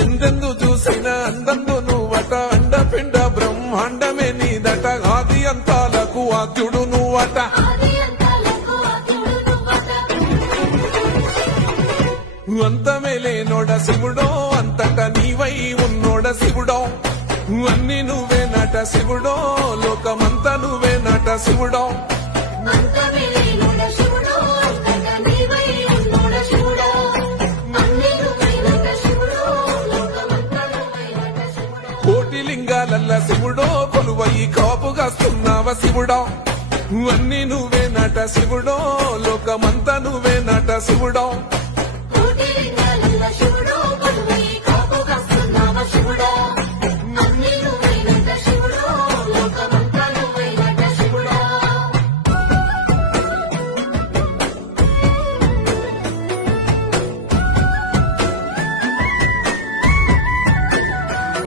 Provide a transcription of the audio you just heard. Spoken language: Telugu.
ఎందెందు చూసిన అందందు నువ్వట అండపిండ బ్రహ్మాండమే నీదట ఆది అంతాలకు ఆద్యుడు నువ్వట అంతమే లేనోడ శివుడో అంతట నీవై ఉన్నోడ శివుడో అన్ని నువ్వే నట శివుడో లోకమంతా నువ్వే నట శివుడో కోటి లింగాలల్ల శివుడో కొలువై కాపుగాస్తున్నావ శివుడో అన్ని నువ్వే నట శివుడో లోకమంతా నువ్వే నట శివుడో